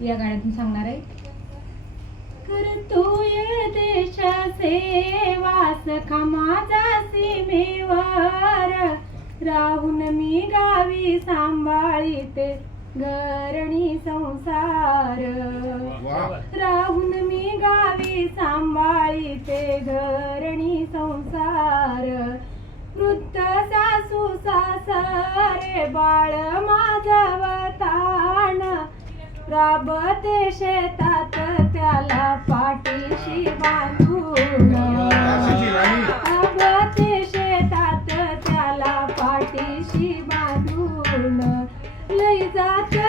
या गाण्यातून सांगणार आहे. करतोय देश सेवास माझा सीमेवर. राहून मी गावी सांभाळीते घरणी संसार. राहून मी गावी सांभाळीते घरणी संसार. वृद्ध सासू सासरे बाळ माझा राबते शेतात त्याला पाठीशी बांधून. राबते शेतात त्याला पाठीशी बांधून. लई जाते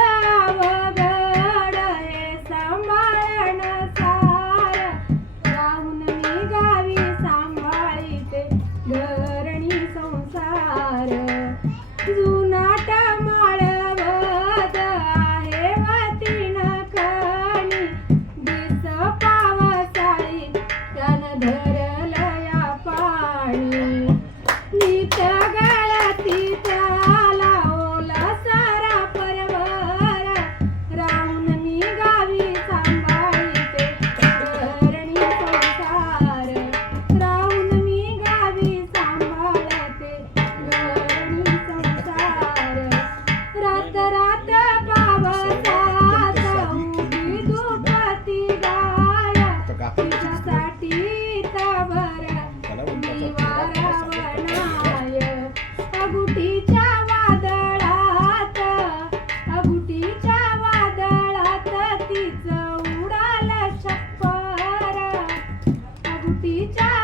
ಧರ गुटीच्या अगुटीच्या वादळात तिचं उडाल अगुटीच्या